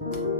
Bye.